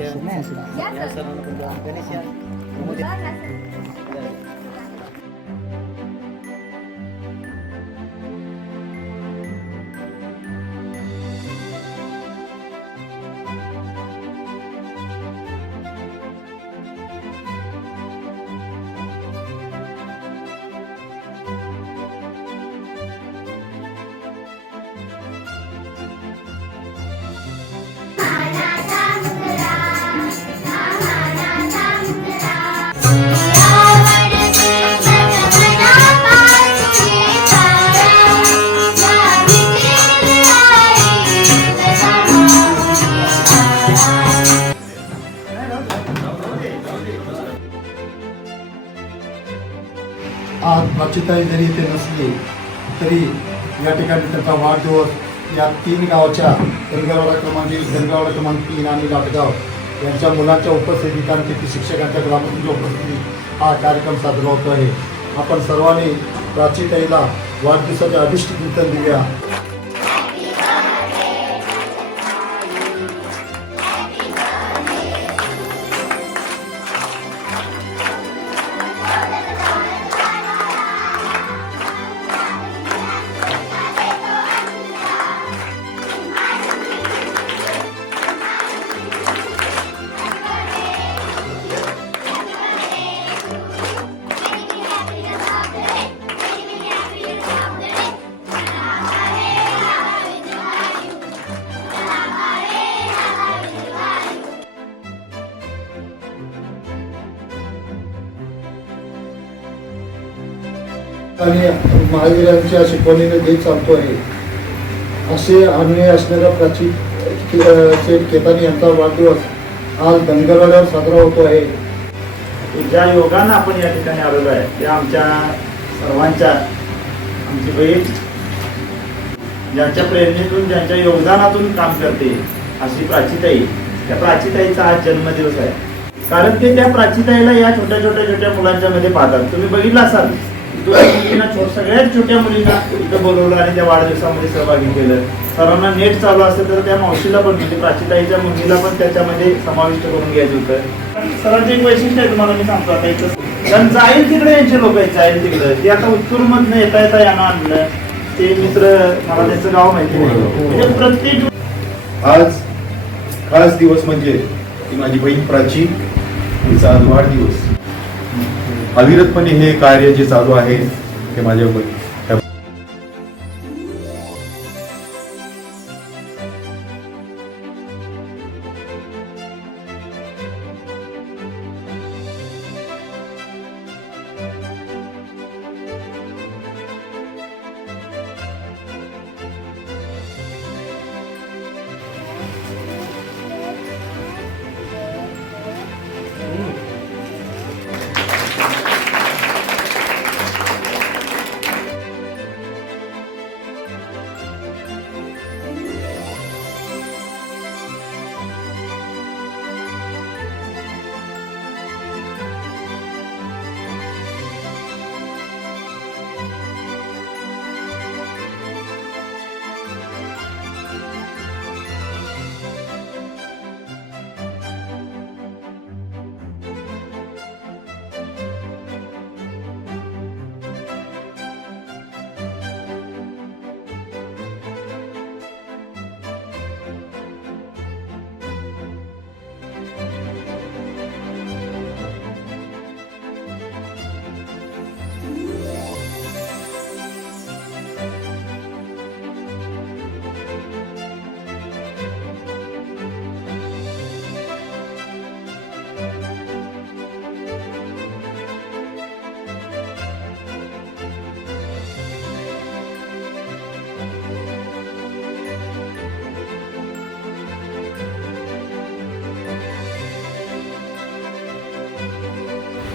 या. नाही असं. या सरांना पण बोलवा. गणेश आज प्राचीताई जरी इथे नसली तरी या ठिकाणी त्यांचा वाढदिवस या तीन गावच्या दरगावडा क्रमांक एक दरगावडा क्रमांक तीन आणि लाटगाव यांच्या मुलांच्या उपस्थितीत आणि तिथे शिक्षकांच्या ग्रामस्थांच्या उपस्थितीत हा कार्यक्रम साजरा होतो आहे. आपण सर्वांनी प्राचीताईला वाढदिवसाच्या अभिष्ट कीर्तन दिल्या आणि महावीरांच्या शिकवणीने देत चालतो आहे असे अन्याय असणाऱ्या प्राची केतानी यांचा वाढदिवस आज धनगरवाड्यावर साजरा होतो आहे. ज्या योगानं आपण या ठिकाणी आलेलो आहे ते आमच्या सर्वांच्या आमची बहीण ज्यांच्या प्रेरणेतून ज्यांच्या योगदानातून काम करते अशी प्राचीताई त्या प्राचीताईचा आज जन्मदिवस आहे. कारण ते त्या प्राचीताईला या छोट्या छोट्या छोट्या मुलांच्या मध्ये पाहतात. तुम्ही बघितलं असाल? सगळ्यात छोट्या मुलींना इथं बोलवलं आणि त्या वाढदिवसामध्ये सहभागी केलं. सर्वांना नेट चालू असेल तर त्या मावशीला पण म्हणजे प्राचीताईच्या मुलीला पण त्याच्यामध्ये समाविष्ट करून घ्यायचं होतं. सरांचं एक वैशिष्ट्य आहे तुम्हाला मी सांगतो आता इथं. कारण जाईल तिकडे यांचे लोक आहेत जाईल तिकडे. ते आता उत्तूरमधनं येता येता यांना आणलं. ते मित्र मला त्याचं गाव माहिती नाही. म्हणजे प्रत्येक आज खास दिवस म्हणजे माझी बहीण प्राची तिचा आज वाढदिवस. अविरतपणे हे कार्य जे चालू आहे ते माझ्या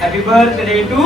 హ్యాపీ బర్త్డే టు